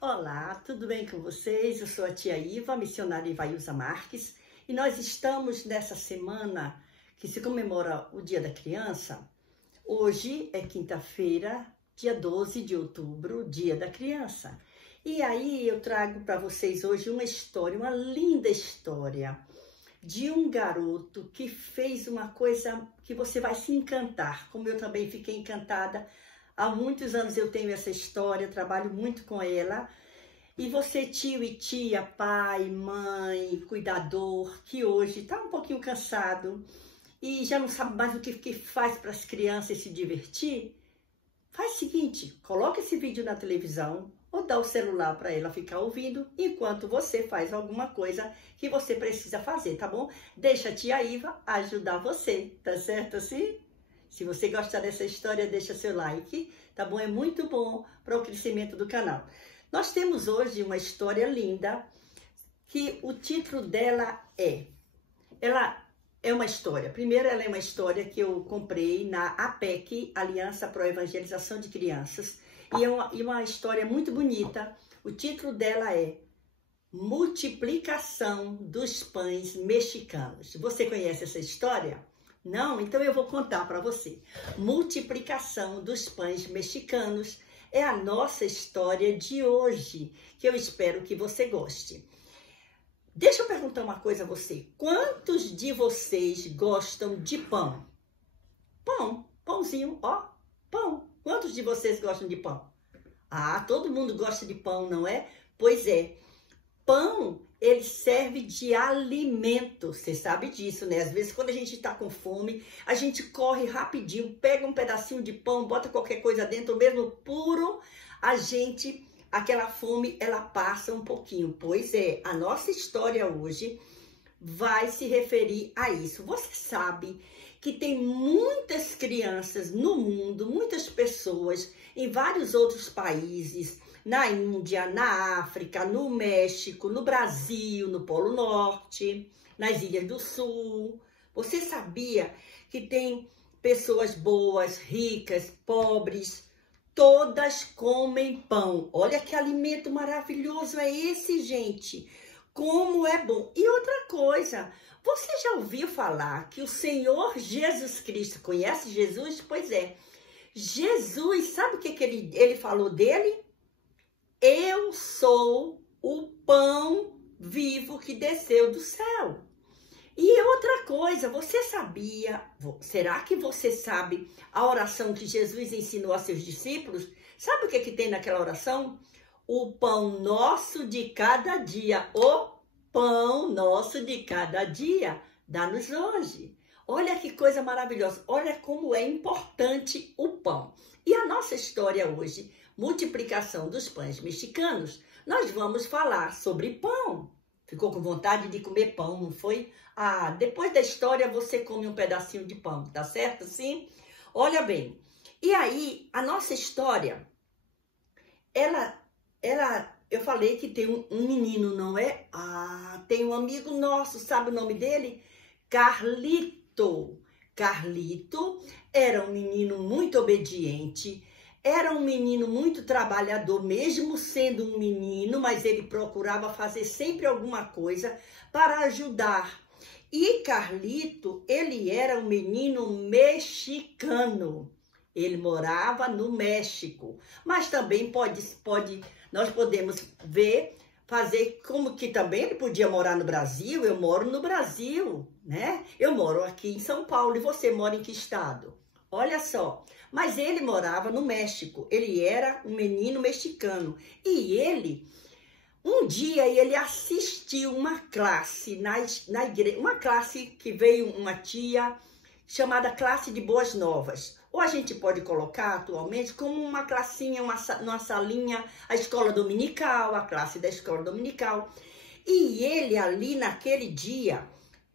Olá, tudo bem com vocês? Eu sou a tia Iva, missionária Ivailza Marques, e nós estamos nessa semana que se comemora o Dia da Criança. Hoje é quinta-feira, dia 12 de outubro, Dia da Criança. E aí eu trago para vocês hoje uma história, uma linda história de um garoto que fez uma coisa que você vai se encantar, como eu também fiquei encantada. Há muitos anos eu tenho essa história, trabalho muito com ela. E você, tio e tia, pai, mãe, cuidador, que hoje está um pouquinho cansado e já não sabe mais o que faz para as crianças se divertir, faz o seguinte, coloca esse vídeo na televisão ou dá o celular para ela ficar ouvindo enquanto você faz alguma coisa que você precisa fazer, tá bom? Deixa a tia Iva ajudar você, tá certo assim? Se você gostar dessa história, deixa seu like, tá bom? É muito bom para o crescimento do canal. Nós temos hoje uma história linda, que o título dela ela é uma história. Primeiro, ela é uma história que eu comprei na APEC, Aliança Pro Evangelização de Crianças, e uma história muito bonita. O título dela é Multiplicação dos Pães Mexicanos. Você conhece essa história? Não? Então eu vou contar para você. Multiplicação dos Pães Mexicanos é a nossa história de hoje, que eu espero que você goste. Deixa eu perguntar uma coisa a você. Quantos de vocês gostam de pão? Pão, pãozinho, ó, pão. Quantos de vocês gostam de pão? Ah, todo mundo gosta de pão, não é? Pois é. Pão, ele serve de alimento, você sabe disso, né? Às vezes, quando a gente tá com fome, a gente corre rapidinho, pega um pedacinho de pão, bota qualquer coisa dentro, mesmo puro, aquela fome, ela passa um pouquinho. Pois é, a nossa história hoje vai se referir a isso. Você sabe que tem muitas crianças no mundo, muitas pessoas em vários outros países, na Índia, na África, no México, no Brasil, no Polo Norte, nas Ilhas do Sul. Você sabia que tem pessoas boas, ricas, pobres, todas comem pão? Olha que alimento maravilhoso é esse, gente! Como é bom! E outra coisa, você já ouviu falar que o Senhor Jesus Cristo, conhece Jesus? Pois é, Jesus, sabe o que ele falou dele? Eu sou o pão vivo que desceu do céu. E outra coisa, você sabia, será que você sabe a oração que Jesus ensinou a seus discípulos? Sabe o que tem naquela oração? O pão nosso de cada dia, o pão nosso de cada dia, dá-nos hoje. Olha que coisa maravilhosa, olha como é importante o pão. E a nossa história hoje, multiplicação dos pães mexicanos, nós vamos falar sobre pão. Ficou com vontade de comer pão, não foi? Ah, depois da história você come um pedacinho de pão, tá certo? Sim? Olha bem, e aí a nossa história, eu falei que tem um menino, não é? Ah, tem um amigo nosso, sabe o nome dele? Carlito. Carlito era um menino muito obediente, era um menino muito trabalhador, mesmo sendo um menino, mas ele procurava fazer sempre alguma coisa para ajudar. E Carlito, ele era um menino mexicano. Ele morava no México, mas também nós podemos fazer como que também ele podia morar no Brasil. Eu moro no Brasil, né? Eu moro aqui em São Paulo e você mora em que estado? Olha só, mas ele morava no México, ele era um menino mexicano. E um dia ele assistiu uma classe na igreja, uma classe que veio uma tia chamada Classe de Boas Novas. Ou a gente pode colocar atualmente como uma classinha, uma salinha, a escola dominical, a classe da escola dominical. E ele ali naquele dia,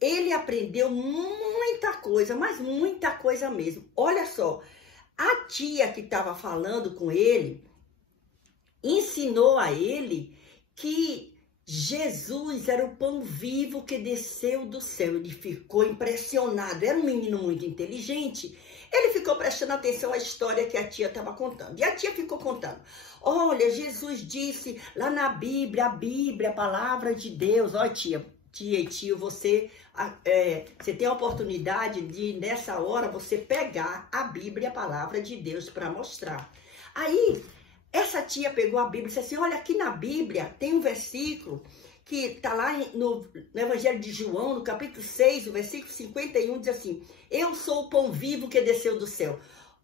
ele aprendeu muita coisa, mas muita coisa mesmo. Olha só, a tia que estava falando com ele, ensinou a ele que Jesus era o pão vivo que desceu do céu. Ele ficou impressionado. Era um menino muito inteligente. Ele ficou prestando atenção à história que a tia estava contando. E a tia ficou contando. Olha, Jesus disse lá na Bíblia, a palavra de Deus. Ó, tia e tio, você tem a oportunidade de, nessa hora, você pegar a Bíblia, a palavra de Deus, para mostrar. Aí, essa tia pegou a Bíblia e disse assim, olha, aqui na Bíblia tem um versículo que está lá no Evangelho de João, no capítulo 6, o versículo 51, diz assim, eu sou o pão vivo que desceu do céu.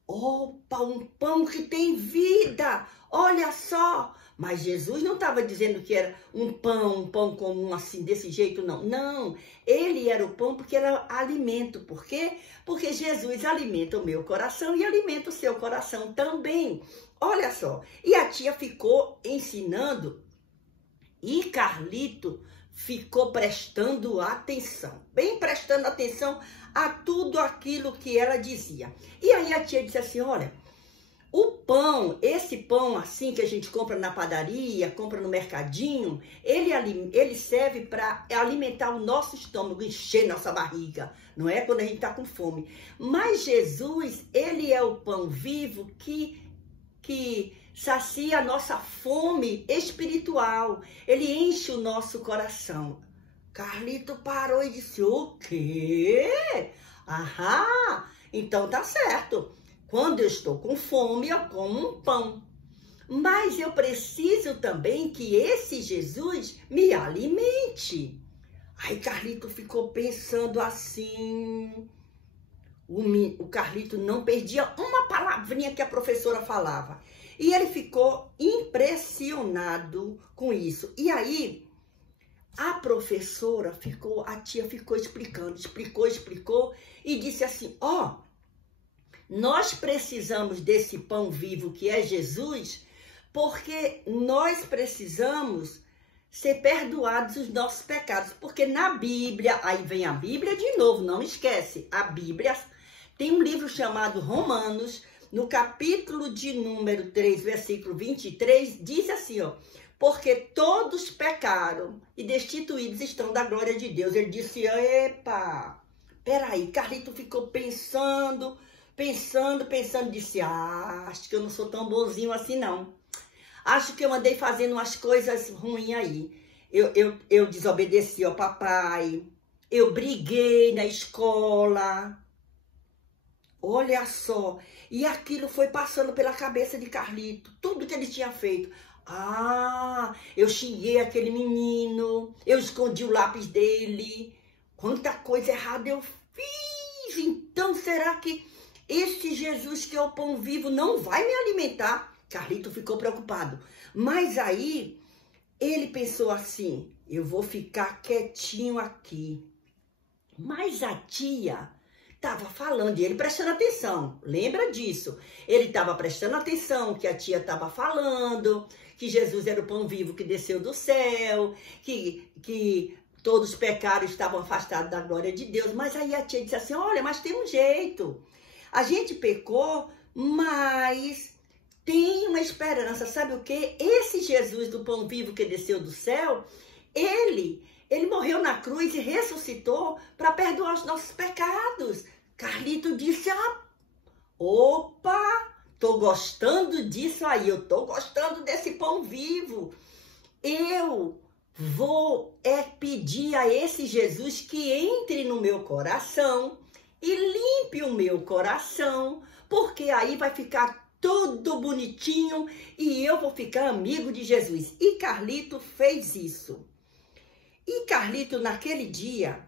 Opa, um pão que tem vida, olha só. Mas Jesus não estava dizendo que era um pão comum assim, desse jeito, não. Não, ele era o pão porque era alimento. Por quê? Porque Jesus alimenta o meu coração e alimenta o seu coração também. Olha só, e a tia ficou ensinando e Carlito ficou prestando atenção, bem prestando atenção a tudo aquilo que ela dizia. E aí a tia disse assim, olha, o pão, esse pão assim que a gente compra na padaria, compra no mercadinho, ele serve para alimentar o nosso estômago, encher nossa barriga, não é? Quando a gente está com fome. Mas Jesus, ele é o pão vivo que sacia a nossa fome espiritual. Ele enche o nosso coração. Carlito parou e disse, o quê? Aham, então tá certo. Quando eu estou com fome, eu como um pão. Mas eu preciso também que esse Jesus me alimente. Aí Carlito ficou pensando assim. O Carlito não perdia uma palavrinha que a professora falava. E ele ficou impressionado com isso. E aí, a tia ficou explicando, explicou e disse assim, ó, nós precisamos desse pão vivo que é Jesus, porque nós precisamos ser perdoados os nossos pecados. Porque na Bíblia, aí vem a Bíblia de novo, não esquece, a Bíblia tem um livro chamado Romanos, no capítulo de número 3, versículo 23, diz assim, ó, porque todos pecaram e destituídos estão da glória de Deus. Ele disse, epa, peraí, Carlito ficou pensando, disse, acho que eu não sou tão bonzinho assim não. Acho que eu andei fazendo umas coisas ruins aí. Eu desobedeci ao papai, eu briguei na escola. Olha só, e aquilo foi passando pela cabeça de Carlito, tudo que ele tinha feito. Ah, eu xinguei aquele menino, eu escondi o lápis dele, quanta coisa errada eu fiz. Então, será que este Jesus que é o pão vivo não vai me alimentar? Carlito ficou preocupado, mas aí ele pensou assim, eu vou ficar quietinho aqui. Mas a tia estava falando, e ele prestando atenção, lembra disso? Ele estava prestando atenção que a tia estava falando, que Jesus era o pão vivo que desceu do céu, que todos os pecados estavam afastados da glória de Deus. Mas aí a tia disse assim, olha, mas tem um jeito. A gente pecou, mas tem uma esperança. Sabe o quê? Esse Jesus do pão vivo que desceu do céu, ele morreu na cruz e ressuscitou para perdoar os nossos pecados. Carlito disse, opa, tô gostando disso aí, eu tô gostando desse pão vivo. Eu vou pedir a esse Jesus que entre no meu coração e limpe o meu coração, porque aí vai ficar tudo bonitinho e eu vou ficar amigo de Jesus. E Carlito fez isso. E Carlito, naquele dia,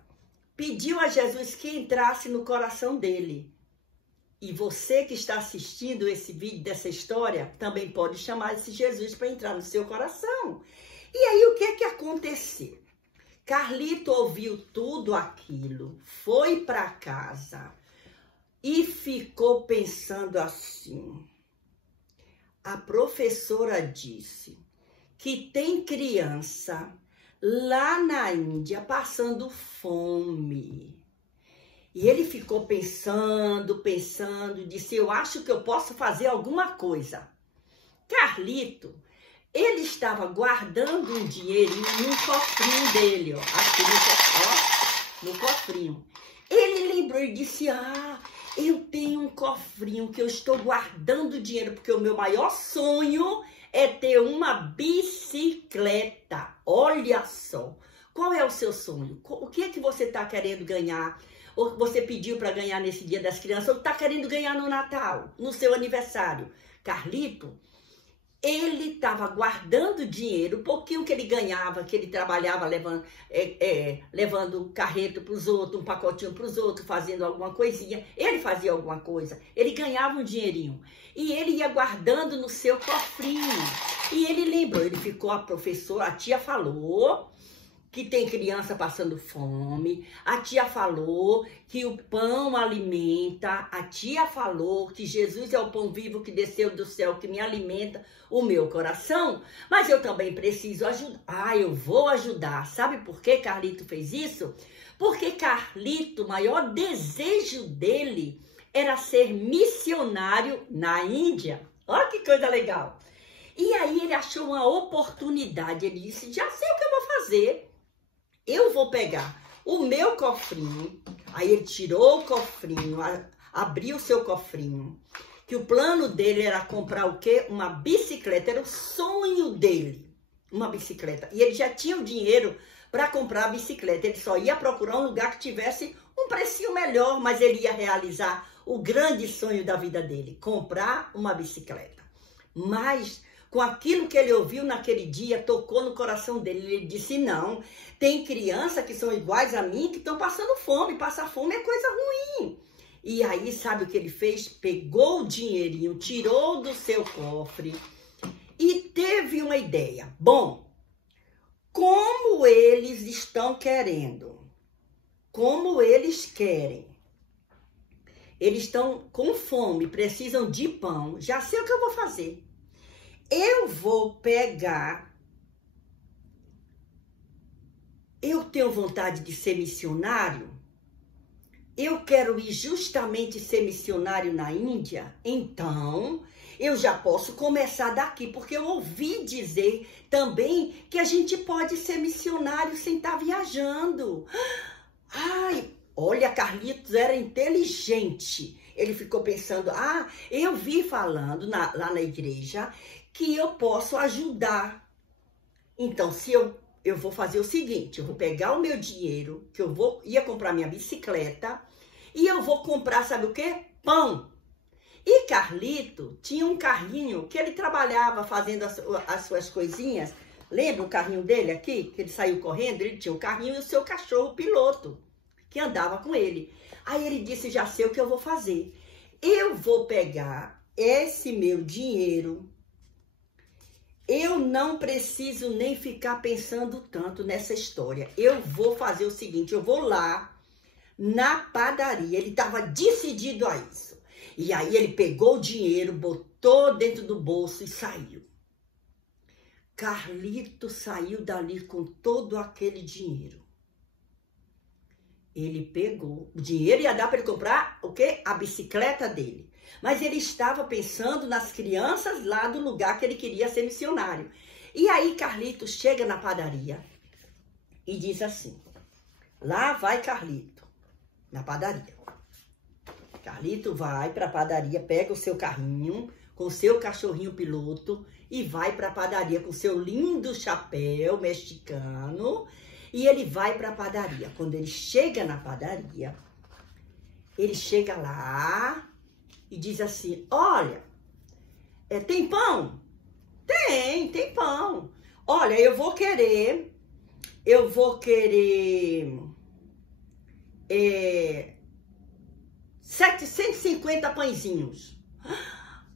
pediu a Jesus que entrasse no coração dele. E você que está assistindo esse vídeo dessa história, também pode chamar esse Jesus para entrar no seu coração. E aí, o que aconteceu? Carlito ouviu tudo aquilo, foi para casa e ficou pensando assim. A professora disse que tem criança lá na Índia passando fome. E ele ficou pensando, disse, eu acho que eu posso fazer alguma coisa. Carlito Ele estava guardando um dinheirinho num cofrinho dele, ó. Aqui no cofrinho. Ele lembrou e disse, eu tenho um cofrinho que eu estou guardando dinheiro, porque o meu maior sonho é ter uma bicicleta. Olha só. Qual é o seu sonho? O que é que você está querendo ganhar? Ou você pediu para ganhar nesse Dia das Crianças? Ou está querendo ganhar no Natal, no seu aniversário? Carlito, ele estava guardando dinheiro, o pouquinho que ele ganhava, que ele trabalhava levando carreto para os outros, um pacotinho para os outros, fazendo alguma coisinha. Ele fazia alguma coisa, ele ganhava um dinheirinho. E ele ia guardando no seu cofrinho. E ele lembrou, ele ficou, a professora, a tia falou que tem criança passando fome, a tia falou que o pão alimenta, a tia falou que Jesus é o pão vivo que desceu do céu, que me alimenta o meu coração, mas eu também preciso ajudar. Eu vou ajudar. Sabe por que Carlito fez isso? Porque Carlito, o maior desejo dele era ser missionário na Índia. Olha que coisa legal. E aí ele achou uma oportunidade, ele disse, já sei o que eu vou fazer. Eu vou pegar o meu cofrinho, aí ele tirou o cofrinho, abriu o seu cofrinho, que o plano dele era comprar o quê? Uma bicicleta, era o sonho dele, uma bicicleta. E ele já tinha o dinheiro para comprar a bicicleta, ele só ia procurar um lugar que tivesse um precinho melhor, mas ele ia realizar o grande sonho da vida dele, comprar uma bicicleta. Mas com aquilo que ele ouviu naquele dia, tocou no coração dele. Ele disse, não, tem crianças que são iguais a mim, que estão passando fome. Passar fome é coisa ruim. E aí, sabe o que ele fez? Pegou o dinheirinho, tirou do seu cofre e teve uma ideia. Bom, como eles estão querendo, como eles querem, eles estão com fome, precisam de pão, já sei o que eu vou fazer. Eu vou pegar, eu tenho vontade de ser missionário, eu quero ir justamente ser missionário na Índia, então eu já posso começar daqui, porque eu ouvi dizer também que a gente pode ser missionário sem estar viajando. Ai, olha, Carlitos era inteligente. Ele ficou pensando, eu vi falando lá na igreja que eu posso ajudar. Então, se eu vou fazer o seguinte, eu vou pegar o meu dinheiro, que ia comprar minha bicicleta, e eu vou comprar, sabe o quê? Pão. E Carlito tinha um carrinho que ele trabalhava fazendo as suas coisinhas. Lembra o carrinho dele aqui? Que ele saiu correndo? Ele tinha o carrinho e o seu cachorro piloto, que andava com ele. Aí ele disse, já sei o que eu vou fazer. Eu vou pegar esse meu dinheiro. Eu não preciso nem ficar pensando tanto nessa história. Eu vou fazer o seguinte, eu vou lá na padaria. Ele estava decidido a isso. E aí ele pegou o dinheiro, botou dentro do bolso e saiu. Carlito saiu dali com todo aquele dinheiro. Ele pegou o dinheiro, ia dar para ele comprar o quê? A bicicleta dele. Mas ele estava pensando nas crianças lá do lugar que ele queria ser missionário. E aí Carlito chega na padaria e diz assim, lá vai Carlito, na padaria. Carlito vai para a padaria, pega o seu carrinho com o seu cachorrinho piloto e vai para a padaria com o seu lindo chapéu mexicano. E ele vai para a padaria. Quando ele chega na padaria, ele chega lá e diz assim, olha, tem pão? Tem pão. Olha, eu vou querer 750 pãezinhos.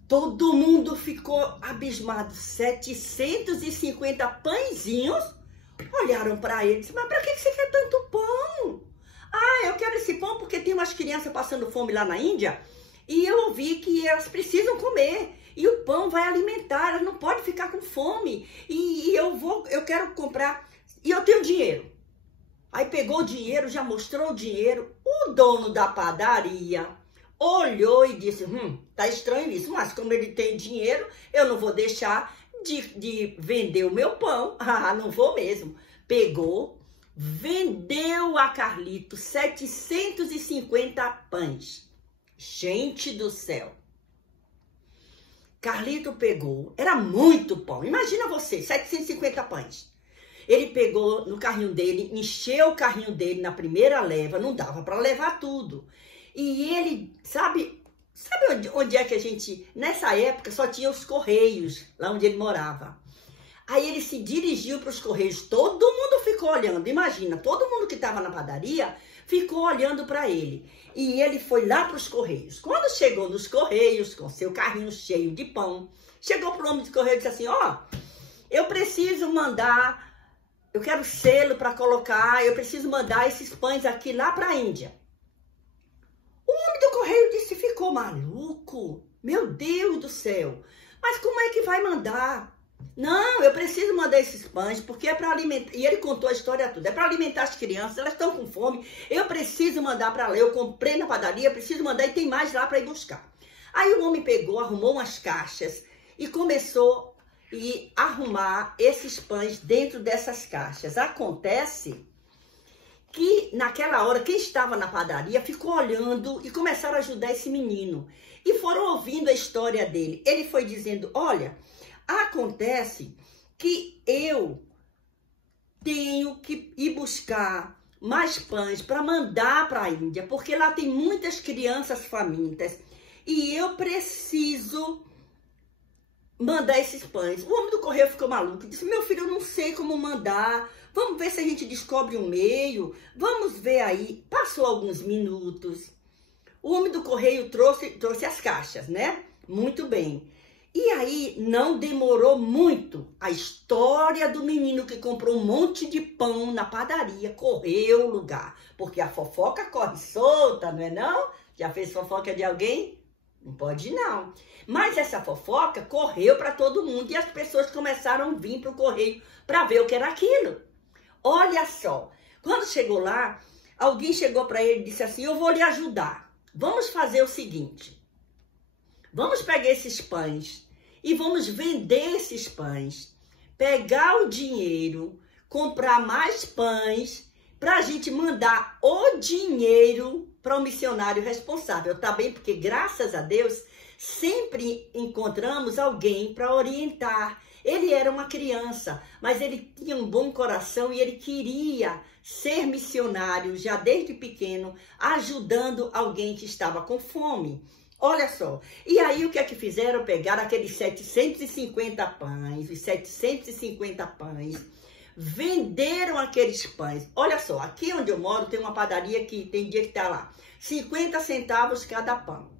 Todo mundo ficou abismado. 750 pãezinhos? Olharam para ele e disseram, mas para que você quer tanto pão? Eu quero esse pão porque tem umas crianças passando fome lá na Índia e eu ouvi que elas precisam comer e o pão vai alimentar, elas não podem ficar com fome e eu quero comprar e eu tenho dinheiro. Aí pegou o dinheiro, já mostrou o dinheiro, o dono da padaria olhou e disse, tá estranho isso, mas como ele tem dinheiro, eu não vou deixar de vender o meu pão. Ah, não vou mesmo. Pegou, vendeu a Carlito 750 pães. Gente do céu. Carlito pegou, era muito pão. Imagina você, 750 pães. Ele pegou no carrinho dele, encheu o carrinho dele na primeira leva, não dava para levar tudo. E ele, sabe onde é que a gente, nessa época só tinha os Correios, lá onde ele morava. Aí ele se dirigiu para os Correios, todo mundo ficou olhando, imagina, todo mundo que estava na padaria ficou olhando para ele. E ele foi lá para os Correios. Quando chegou nos Correios, com seu carrinho cheio de pão, chegou para o homem dos Correios e disse assim, ó, eu preciso mandar, eu quero selo para colocar, eu preciso mandar esses pães aqui lá para a Índia. O homem do correio disse, ficou maluco? Meu Deus do céu, mas como é que vai mandar? Não, eu preciso mandar esses pães, porque é para alimentar, e ele contou a história toda, é para alimentar as crianças, elas estão com fome, eu preciso mandar para lá, eu comprei na padaria, preciso mandar e tem mais lá para ir buscar. Aí o homem pegou, arrumou umas caixas e começou a arrumar esses pães dentro dessas caixas. Acontece que naquela hora, quem estava na padaria ficou olhando e começaram a ajudar esse menino. E foram ouvindo a história dele. Ele foi dizendo, olha, acontece que eu tenho que ir buscar mais pães para mandar para a Índia, porque lá tem muitas crianças famintas. E eu preciso mandar esses pães. O homem do correio ficou maluco. Disse, meu filho, eu não sei como mandar. Vamos ver se a gente descobre um meio. Vamos ver aí. Passou alguns minutos. O homem do correio trouxe as caixas, né? Muito bem. E aí, não demorou muito. A história do menino que comprou um monte de pão na padaria correu o lugar. Porque a fofoca corre solta, não é não? Já fez fofoca de alguém? Não pode não. Mas essa fofoca correu para todo mundo e as pessoas começaram a vir para o correio para ver o que era aquilo. Olha só, quando chegou lá, alguém chegou para ele e disse assim, eu vou lhe ajudar. Vamos fazer o seguinte, vamos pegar esses pães e vamos vender esses pães, pegar o dinheiro, comprar mais pães para a gente mandar o dinheiro para o missionário responsável, tá bem? Porque graças a Deus sempre encontramos alguém para orientar. Ele era uma criança, mas ele tinha um bom coração e ele queria ser missionário já desde pequeno, ajudando alguém que estava com fome. Olha só, e aí o que é que fizeram? Pegaram aqueles 750 pães, os 750 pães, venderam aqueles pães. Olha só, aqui onde eu moro tem uma padaria que tem dia que tá lá, 50 centavos cada pão.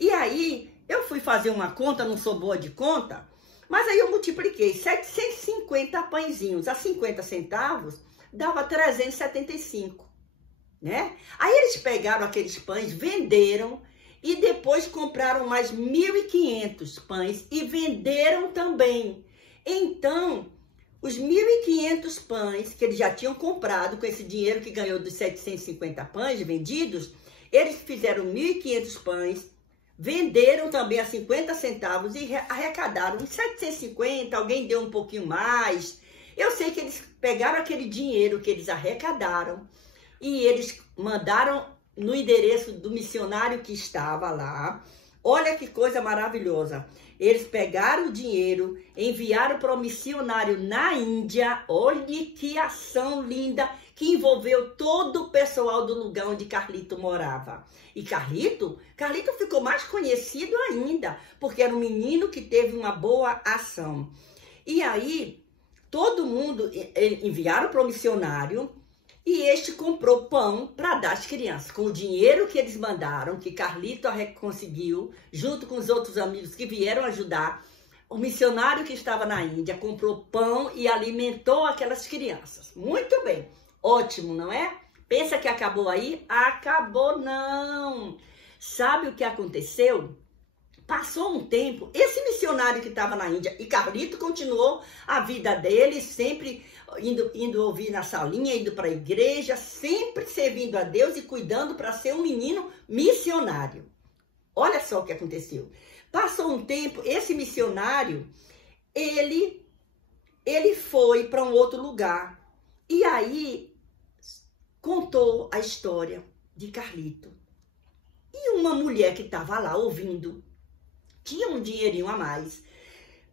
E aí, eu fui fazer uma conta, não sou boa de conta, mas aí eu multipliquei 750 pãezinhos a 50 centavos, dava 375, né? Aí eles pegaram aqueles pães, venderam e depois compraram mais 1.500 pães e venderam também. Então, os 1.500 pães que eles já tinham comprado com esse dinheiro que ganhou dos 750 pães vendidos, eles fizeram 1.500 pães, venderam também a 50 centavos e arrecadaram uns 750, alguém deu um pouquinho mais. Eu sei que eles pegaram aquele dinheiro que eles arrecadaram e eles mandaram no endereço do missionário que estava lá. Olha que coisa maravilhosa. Eles pegaram o dinheiro, enviaram para o missionário na Índia. Olha que ação linda que envolveu todo o pessoal do lugar onde Carlito morava. E Carlito ficou mais conhecido ainda, porque era um menino que teve uma boa ação. E aí, todo mundo enviaram para o missionário e este comprou pão para dar às crianças. Com o dinheiro que eles mandaram, que Carlito conseguiu, junto com os outros amigos que vieram ajudar, o missionário que estava na Índia comprou pão e alimentou aquelas crianças. Muito bem, ótimo, não é? Pensa que acabou aí? Acabou não! Sabe o que aconteceu? Passou um tempo, esse missionário que estava na Índia e Carlito continuou a vida dele, sempre indo ouvir na salinha, indo para a igreja, sempre servindo a Deus e cuidando para ser um menino missionário. Olha só o que aconteceu. Passou um tempo, esse missionário, ele foi para um outro lugar. E aí contou a história de Carlito. E uma mulher que estava lá ouvindo, tinha um dinheirinho a mais,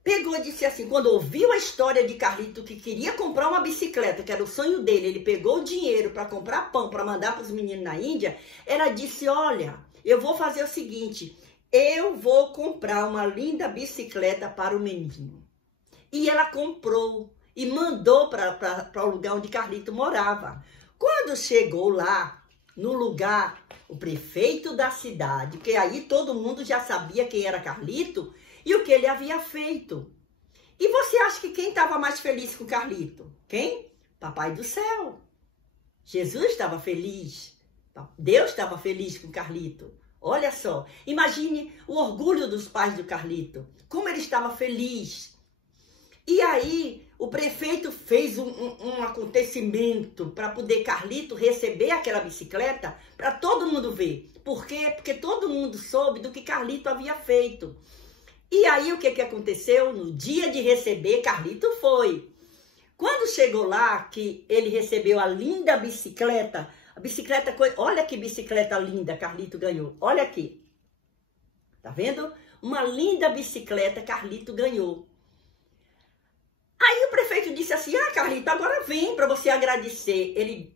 pegou e disse assim, quando ouviu a história de Carlito, que queria comprar uma bicicleta, que era o sonho dele, ele pegou o dinheiro para comprar pão, para mandar para os meninos na Índia, ela disse, olha, eu vou fazer o seguinte, eu vou comprar uma linda bicicleta para o menino. E ela comprou e mandou para o lugar onde Carlito morava. Quando chegou lá, no lugar, o prefeito da cidade, porque aí todo mundo já sabia quem era Carlito e o que ele havia feito. E você acha que quem estava mais feliz com Carlito? Quem? Papai do céu. Jesus estava feliz. Deus estava feliz com Carlito. Olha só, imagine o orgulho dos pais do Carlito. Como ele estava feliz. E aí, o prefeito fez um acontecimento para poder Carlito receber aquela bicicleta para todo mundo ver. Por quê? Porque todo mundo soube do que Carlito havia feito. E aí, o que aconteceu? No dia de receber, Carlito foi. Quando chegou lá, que ele recebeu a linda bicicleta, a bicicleta, olha que bicicleta linda Carlito ganhou. Olha aqui. Tá vendo? Uma linda bicicleta Carlito ganhou. Aí o prefeito disse assim, Carlito, agora vem para você agradecer.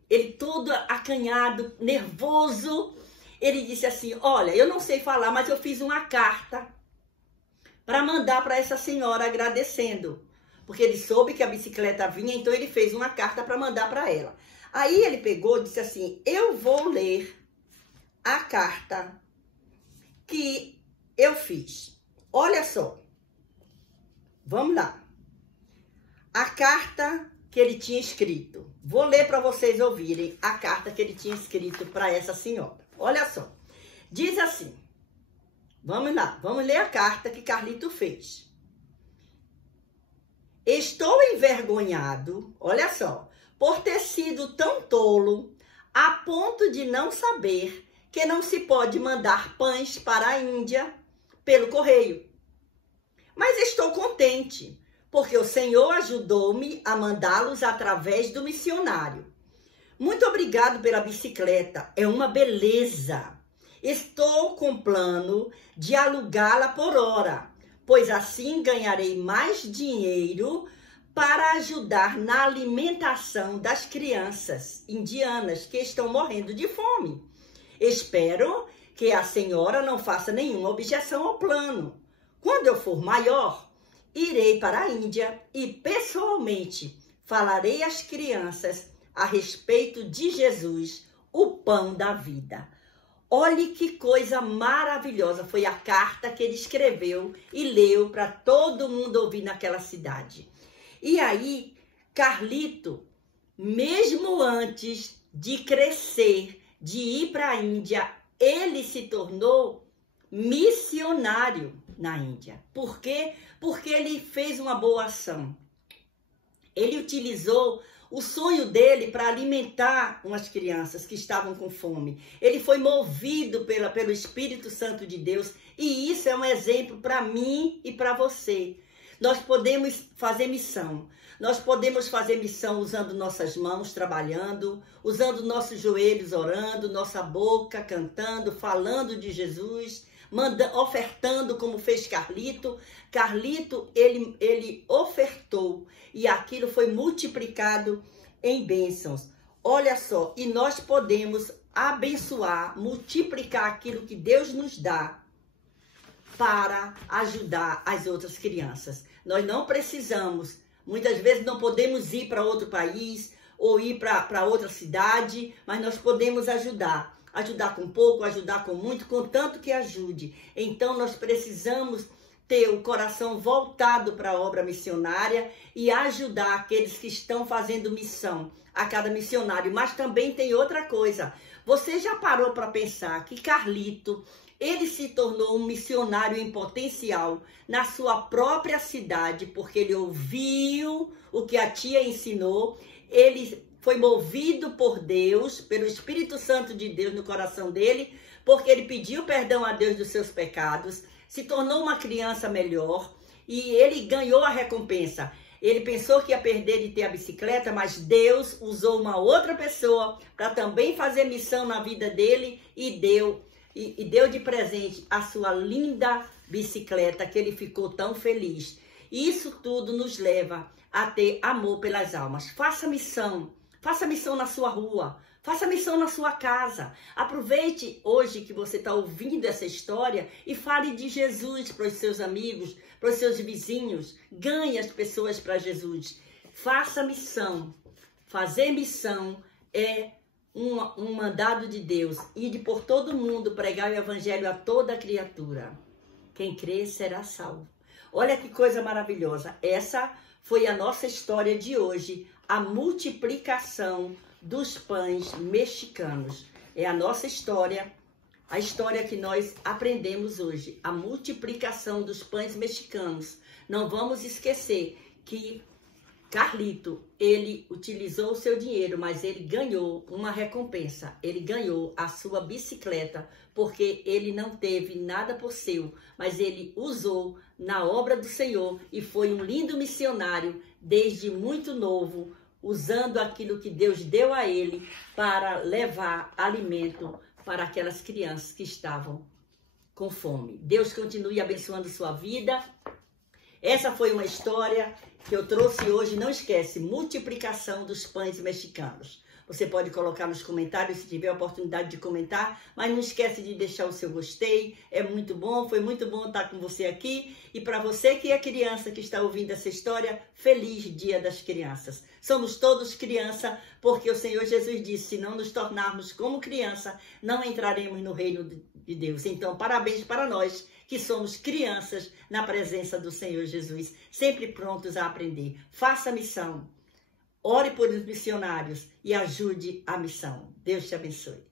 Ele todo acanhado, nervoso, ele disse assim, olha, eu não sei falar, mas eu fiz uma carta para mandar para essa senhora agradecendo. Porque ele soube que a bicicleta vinha, então ele fez uma carta para mandar para ela. Aí ele pegou e disse assim, eu vou ler a carta que eu fiz. Olha só, vamos lá. A carta que ele tinha escrito. Vou ler para vocês ouvirem a carta que ele tinha escrito para essa senhora. Olha só. Diz assim. Vamos lá. Vamos ler a carta que Carlito fez. Estou envergonhado, olha só, por ter sido tão tolo a ponto de não saber que não se pode mandar pães para a Índia pelo correio. Mas estou contente, porque o Senhor ajudou-me a mandá-los através do missionário. Muito obrigado pela bicicleta, é uma beleza. Estou com plano de alugá-la por hora, pois assim ganharei mais dinheiro para ajudar na alimentação das crianças indianas que estão morrendo de fome. Espero que a senhora não faça nenhuma objeção ao plano. Quando eu for maior, irei para a Índia e pessoalmente falarei às crianças a respeito de Jesus, o pão da vida. Olhe que coisa maravilhosa foi a carta que ele escreveu e leu para todo mundo ouvir naquela cidade. E aí, Carlito, mesmo antes de crescer, de ir para a Índia, ele se tornou missionário na Índia. Por quê? Porque ele fez uma boa ação. Ele utilizou o sonho dele para alimentar umas crianças que estavam com fome. Ele foi movido pelo Espírito Santo de Deus. E isso é um exemplo para mim e para você. Nós podemos fazer missão. Nós podemos fazer missão usando nossas mãos, trabalhando, usando nossos joelhos, orando, nossa boca, cantando, falando de Jesus, ofertando como fez Carlito. Carlito, ele ofertou e aquilo foi multiplicado em bênçãos. Olha só, e nós podemos abençoar, multiplicar aquilo que Deus nos dá para ajudar as outras crianças. Nós não precisamos, muitas vezes não podemos ir para outro país ou ir para outra cidade, mas nós podemos ajudar. Ajudar com pouco, ajudar com muito, contanto que ajude. Então nós precisamos ter o coração voltado para a obra missionária e ajudar aqueles que estão fazendo missão a cada missionário. Mas também tem outra coisa. Você já parou para pensar que Carlito, ele se tornou um missionário em potencial na sua própria cidade, porque ele ouviu o que a tia ensinou, ele foi movido por Deus, pelo Espírito Santo de Deus no coração dele, porque ele pediu perdão a Deus dos seus pecados, se tornou uma criança melhor e ele ganhou a recompensa. Ele pensou que ia perder de ter a bicicleta, mas Deus usou uma outra pessoa para também fazer missão na vida dele e deu de presente a sua linda bicicleta, que ele ficou tão feliz. Isso tudo nos leva a ter amor pelas almas. Faça missão na sua rua, faça missão na sua casa. Aproveite hoje que você está ouvindo essa história e fale de Jesus para os seus amigos, para os seus vizinhos. Ganhe as pessoas para Jesus. Faça missão. Fazer missão é um mandado de Deus. Ide por todo mundo, pregar o evangelho a toda criatura. Quem crê será salvo. Olha que coisa maravilhosa. Essa foi a nossa história de hoje, a multiplicação dos pães mexicanos. É a nossa história, a história que nós aprendemos hoje, a multiplicação dos pães mexicanos. Não vamos esquecer que Carlito, ele utilizou o seu dinheiro, mas ele ganhou uma recompensa. Ele ganhou a sua bicicleta, porque ele não teve nada por seu, mas ele usou na obra do Senhor e foi um lindo missionário desde muito novo, usando aquilo que Deus deu a ele para levar alimento para aquelas crianças que estavam com fome. Deus continue abençoando sua vida. Essa foi uma história que eu trouxe hoje. Não esquece, multiplicação dos pães mexicanos. Você pode colocar nos comentários se tiver a oportunidade de comentar, mas não esquece de deixar o seu gostei. É muito bom, foi muito bom estar com você aqui. E para você que é criança, que está ouvindo essa história, feliz Dia das Crianças. Somos todos criança, porque o Senhor Jesus disse, se não nos tornarmos como criança, não entraremos no reino de Deus. Então, parabéns para nós que somos crianças na presença do Senhor Jesus, sempre prontos a aprender. Faça missão. Ore por os missionários e ajude a missão. Deus te abençoe.